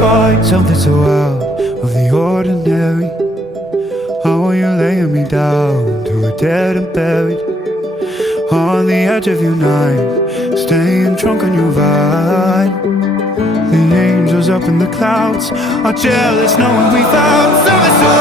find something so out of the ordinary? How are you laying me down to a dead and buried? On the edge of your night, staying drunk on your vine. The angels up in the clouds are jealous knowing we found something so